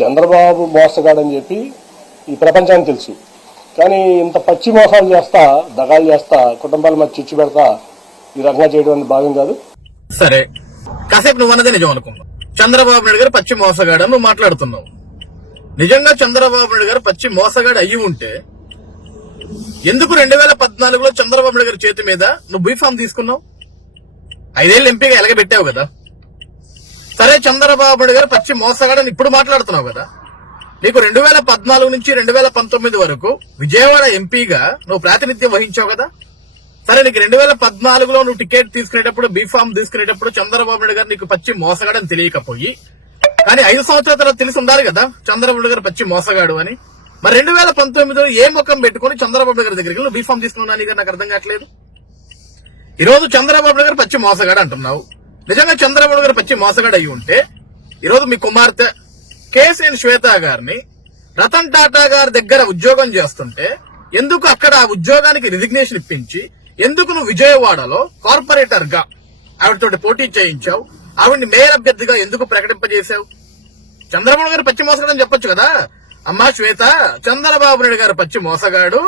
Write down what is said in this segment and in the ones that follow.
చంద్రబాబు మోసగాడని చెప్పి ఈ ప్రపంచానికి తెలుసు. కానీ ఇంత పచ్చి మోసాలు చేస్తా, దగాలు చేస్తా, కుటుంబాల మధ్య చిచ్చు పెడతా ఈ రకంగా చేయడం అనేది భావ్యం కాదు. సరే, కాసేపు నువ్వు అన్నదే నిజం అనుకున్నావు. చంద్రబాబు నాయుడు గారు పచ్చి మోసగాడు అని నువ్వు మాట్లాడుతున్నావు. నిజంగా చంద్రబాబు నాయుడు గారు పచ్చి మోసగాడు అయ్యి ఉంటే ఎందుకు 2014లో చంద్రబాబు నాయుడు గారి చేతి మీద నువ్వు బీఫామ్ తీసుకున్నావు? 5 ఏళ్ళు ఎంపీగా ఎలగబెట్టావు కదా. సరే, చంద్రబాబు నాయుడు గారు పచ్చి మోసగాడని ఇప్పుడు మాట్లాడుతున్నావు కదా. నీకు 2014 నుంచి 2019 వరకు విజయవాడ ఎంపీగా నువ్వు ప్రాతినిధ్యం వహించావు కదా. సరే, నీకు 2014లో నువ్వు టికెట్ తీసుకునేటప్పుడు, బీఫామ్ తీసుకునేటప్పుడు చంద్రబాబు నాయుడు గారు నీకు పచ్చి మోసగాడని తెలియకపోయి, కానీ 5 సంవత్సరాల తర్వాత తెలిసి ఉండాలి కదా చంద్రబాబు నాయుడు గారు పచ్చి మోసగాడు అని. మరి 2019లో ఏ ముఖం పెట్టుకుని చంద్రబాబు నాయుడు గారి దగ్గరికి నువ్వు బీఫామ్ తీసుకున్నావు గారు? నాకు అర్థం కావట్లేదు. ఈ రోజు చంద్రబాబు నాయుడు గారు పచ్చి మోసగాడు అంటున్నావు. నిజంగా చంద్రబాబు నాయుడు గారు పచ్చి మోసగాడు అయి ఉంటే ఈరోజు మీ కుమార్తె కేసీఎన్ శ్వేత గారిని రతన్ టాటా గారి దగ్గర ఉద్యోగం చేస్తుంటే ఎందుకు అక్కడ ఆ ఉద్యోగానికి రిజిగ్నేషన్ ఇప్పించి ఎందుకు నువ్వు విజయవాడలో కార్పొరేటర్ గా ఆవిడతోటి పోటీ చేయించావు? ఆవిడ్ని మేయర్ అభ్యర్థిగా ఎందుకు ప్రకటింపజేశావు? చంద్రబాబు గారు పచ్చి మోసగాడు అని చెప్పొచ్చు కదా. అమ్మా శ్వేత, చంద్రబాబు నాయుడు గారు పచ్చి మోసగాడు,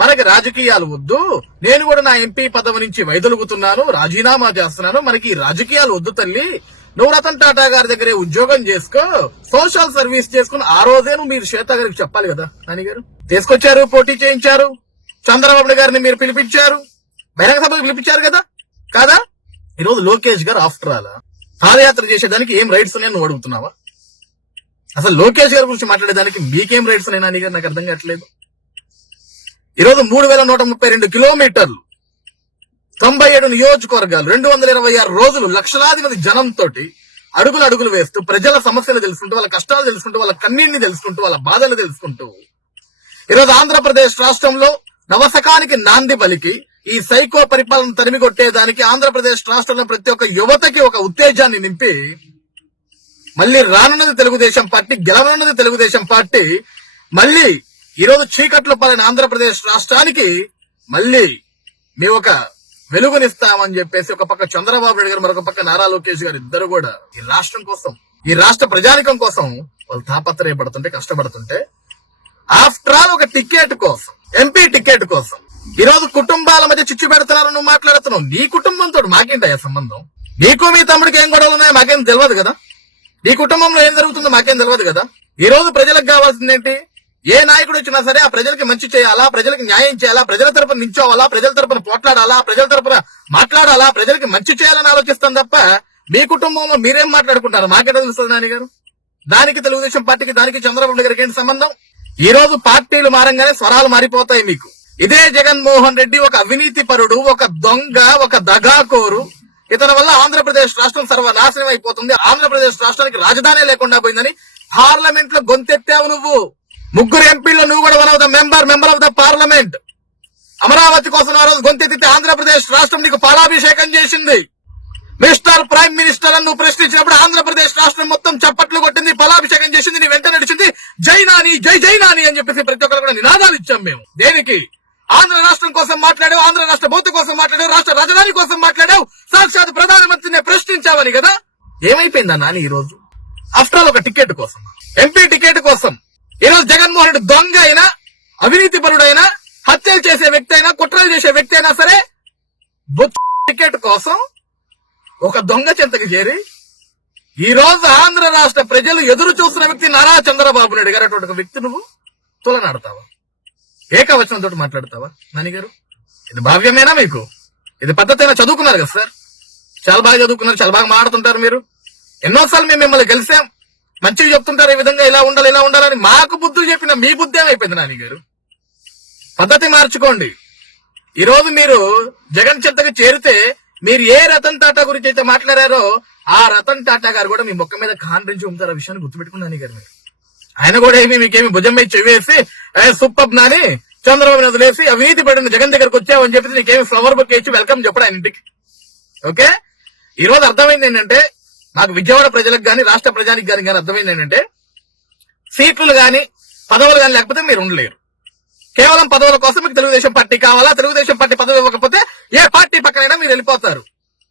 మనకి రాజకీయాలు వద్దు, నేను కూడా నా ఎంపీ పదవి నుంచి వైదొలుగుతున్నాను, రాజీనామా చేస్తున్నాను, మనకి రాజకీయాలు వద్దు తల్లి, నువ్వు రతన్ టాటా గారి దగ్గరే ఉద్యోగం చేసుకో, సోషల్ సర్వీస్ చేసుకుని ఆ రోజే నువ్వు మీరు శ్వేత గారికి చెప్పాలి కదా. నాని గారు తీసుకొచ్చారు, పోటీ చేయించారు, చంద్రబాబు గారిని మీరు పిలిపించారు, బహిరంగ సభకు పిలిపించారు కదా కాదా? ఈరోజు లోకేష్ గారు ఆఫ్టర్ ఆల్ పాదయాత్ర చేసేదానికి ఏం రైట్స్ ఉన్నాయని నువ్వు అడుగుతున్నావా? అసలు లోకేష్ గారి గురించి మాట్లాడేదానికి మీకేం రైట్స్ ఉన్నాయి నాని గారు? నాకు అర్థం కావట్లేదు. ఈరోజు 3132 కిలోమీటర్లు, 97 నియోజకవర్గాలు, 226 రోజులు, లక్షలాది మంది జనంతో అడుగులు వేస్తూ ప్రజల సమస్యలు తెలుసుకుంటూ, వాళ్ళ కష్టాలు తెలుసుకుంటూ, వాళ్ళ కన్నీటిని తెలుసుకుంటూ, వాళ్ళ బాధలు తెలుసుకుంటూ ఈరోజు ఆంధ్రప్రదేశ్ రాష్ట్రంలో నవశకానికి నాంది పలికి ఈ సైకో పరిపాలన తరిమి కొట్టేదానికి ఆంధ్రప్రదేశ్ రాష్ట్రంలో ప్రతి ఒక్క యువతకి ఒక ఉత్తేజాన్ని నింపి మళ్ళీ రానున్నది తెలుగుదేశం పార్టీ, గెలవనున్నది తెలుగుదేశం పార్టీ, మళ్ళీ ఈరోజు చీకట్లో పాలైన ఆంధ్రప్రదేశ్ రాష్ట్రానికి మళ్ళీ మేము ఒక వెలుగునిస్తామని చెప్పేసి ఒక పక్క చంద్రబాబు నాయుడు గారు, మరొక పక్క నారా లోకేష్ గారు ఇద్దరు కూడా ఈ రాష్ట్రం కోసం, ఈ రాష్ట్ర ప్రజానికం కోసం వాళ్ళు తాపత్రయపడుతుంటే, కష్టపడుతుంటే, ఆఫ్టర్ ఆల్ ఒక టికెట్ కోసం, ఎంపీ టికెట్ కోసం ఈరోజు కుటుంబాల మధ్య చిచ్చు పెడుతున్నారు. నువ్వు మాట్లాడుతున్నావు. నీ కుటుంబంతో మాకేంటయ్యా సంబంధం? నీకు మీ తమ్ముడికి ఏం గొడవలు ఉన్నాయో మాకేం తెలియదు కదా. నీ కుటుంబంలో ఏం జరుగుతుందో మాకేం తెలియదు కదా. ఈ రోజు ప్రజలకు కావాల్సిందేంటి? ఏ నాయకుడు వచ్చినా సరే ఆ ప్రజలకి మంచి చేయాలా, ప్రజలకు న్యాయం చేయాలా, ప్రజల తరపున నించోవాలా, ప్రజల తరపున పోట్లాడాలా, ప్రజల తరపున మాట్లాడాలా, ప్రజలకి మంచి చేయాలని ఆలోచిస్తాం తప్ప మీ కుటుంబంలో మీరేం మాట్లాడుకుంటారు మాకేట తెలుస్తుంది నాని గారు? దానికి తెలుగుదేశం పార్టీకి, దానికి చంద్రబాబు నాయుడు గారికి ఏంటి సంబంధం? ఈ రోజు పార్టీలు మారంగానే స్వరాలు మారిపోతాయి మీకు. ఇదే జగన్మోహన్ రెడ్డి ఒక అవినీతి పరుడు, ఒక దొంగ, ఒక దగాకోరు. ఇతని వల్ల ఆంధ్రప్రదేశ్ రాష్ట్రం సర్వనాశనం అయిపోతుంది, ఆంధ్రప్రదేశ్ రాష్ట్రానికి రాజధాని లేకుండా పోయిందని పార్లమెంట్ లో గొంతెత్తావు నువ్వు. 3 ఎంపీల్లో నువ్వు కూడా one of the member of the parliament. Amaravati కోసం ఆ రోజు గొంతెత్తితే ఆంధ్రప్రదేశ్ రాష్ట్రం నీకు పాలాభిషేకం చేసింది. మిస్టర్ ప్రైమ్ మినిస్టర్ అని నువ్వు ప్రశ్నించినప్పుడు ఆంధ్రప్రదేశ్ రాష్ట్రం మొత్తం చప్పట్లు కొట్టింది, పాలాభిషేకం చేసింది, నీ వెంట నడిచింది. జై నాని, జై జై నాని అని చెప్పేసి ప్రతి ఒక్కరు కూడా నినాదాలు ఇచ్చాం మేము. దేనికి? ఆంధ్ర రాష్ట్రం కోసం మాట్లాడావు, ఆంధ్ర రాష్ట్ర భౌతి కోసం మాట్లాడావు, రాష్ట్ర రాజధాని కోసం మాట్లాడావు, సాక్షాత్ ప్రధానమంత్రిని ప్రశ్నించావని కదా. ఏమైపోయిందా నాని ఈ రోజు? ఆఫ్టర్ ఆల్ ఒక టికెట్ కోసం, ఎంపీ టికెట్ కోసం ఈరోజు జగన్మోహన్ రెడ్డి దొంగ అయినా, అవినీతి పరుడైనా, హత్యలు చేసే వ్యక్తి అయినా, కుట్రలు చేసే వ్యక్తి అయినా సరే టికెట్ కోసం ఒక దొంగ చెంతకు చేరి ఈ రోజు ఆంధ్ర రాష్ట్ర ప్రజలు ఎదురు చూస్తున్న వ్యక్తి నారా చంద్రబాబు నాయుడు గారు. అటువంటి ఒక వ్యక్తి నువ్వు తులనాడతావా? ఏకవచనంతో మాట్లాడతావా నాని గారు? ఇది భావ్యమేనా మీకు? ఇది పద్ధతైనా? చదువుకున్నారు కదా సార్, చాలా బాగా చదువుకున్నారు, చాలా బాగా మాట్లాడుతుంటారు మీరు. ఎన్నోసార్లు మేము మిమ్మల్ని కలిసాం, మంచిగా చెప్తుంటారు, ఈ విధంగా ఇలా ఉండాలి, ఇలా ఉండాలని. మాకు బుద్ధులు చెప్పిన మీ బుద్ధి ఏమైపోయింది నాని గారు? పద్ధతి మార్చుకోండి. ఈ రోజు మీరు జగన్ చెంతకు చేరితే మీరు ఏ రతన్ టాటా గురించి అయితే మాట్లాడారో ఆ రతన్ టాటా గారు కూడా మీ మొక్క మీద కాండ్రించి ఉంటారు. ఆ విషయాన్ని గుర్తుపెట్టుకున్నాను గారు. మీరు ఆయన కూడా మీకేమి భుజం మీద చెవేసి సూపర్ నాని చంద్రబాబు నాయుడు లేసి అవినీతి పడిన జగన్ దగ్గరకు వచ్చావని చెప్పి నీకేమి ఫ్లవర్ బుక్ ఇచ్చి వెల్కమ్ చెప్పడం ఆయన ఇంటికి. ఓకే, ఈ రోజు అర్థమైంది ఏంటంటే, మాకు విజయవాడ ప్రజలకు గాని, రాష్ట్ర ప్రజానికి గాని అర్థమైంది ఏంటంటే, సీట్లు గాని, పదవులు గాని లేకపోతే మీరు ఉండలేరు. కేవలం పదవుల కోసం మీకు తెలుగుదేశం పార్టీ కావాలా? తెలుగుదేశం పార్టీ పదవి ఇవ్వకపోతే ఏ పార్టీ పక్కనైనా మీరు వెళ్ళిపోతారు.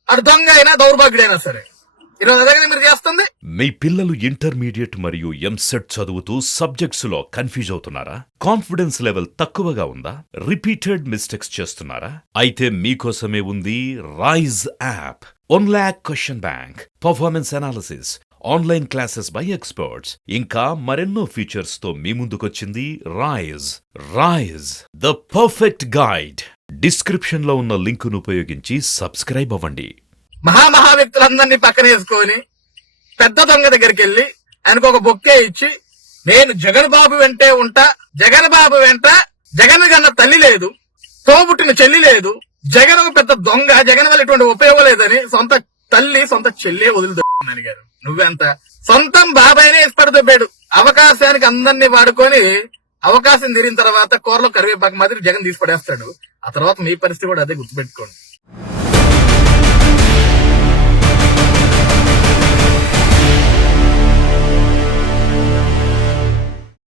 అటు దొంగ అయినా, దౌర్భాగ్యుడైనా సరే. ఈరోజు అదే కదా మీరు చేస్తుంది. మీ పిల్లలు ఇంటర్మీడియట్ మరియు ఎంసెట్ చదువుతూ సబ్జెక్ట్స్ లో కన్ఫ్యూజ్ అవుతున్నారా? కాన్ఫిడెన్స్ లెవెల్ తక్కువగా ఉందా? రిపీటెడ్ మిస్టేక్స్ చేస్తున్నారా? అయితే మీకోసమే ఉంది Rise app. 1 lakh question bank, performance analysis, online classes by experts, ఇంకా మరెన్నో ఫీచర్స్ తో మీ ముందుకొచ్చింది Rise. Rise, the perfect guide. Description లో ఉన్న లింకును ఉపయోగించి సబ్స్క్రైబ్ అవ్వండి. మహా వ్యక్తులందరినీ పక్కన వేసుకొని పెద్ద దొంగ దగ్గరికి వెళ్ళి ఆయనకు ఒక బొక్కే ఇచ్చి, నేను జగన్ బాబు వెంటే ఉంటా, జగన్ బాబు వెంట జగన్ కన్నా తల్లి లేదు, తోబుట్టిన చెల్లి లేదు, జగన్ ఒక పెద్ద దొంగ, జగన్ వల్ల ఎటువంటి ఉపయోగం లేదని సొంత తల్లి సొంత చెల్లే వదులుతాను గారు. నువ్వెంత సొంతం బాబాయినే ఇష్టపడుతూ అవకాశానికి అందరినీ వాడుకొని అవకాశం తీరిన తర్వాత కూరలో కరివేపాకు మాదిరి జగన్ తీసి పడేస్తాడు. ఆ తర్వాత మీ పరిస్థితి కూడా అదే, గుర్తుపెట్టుకోండి.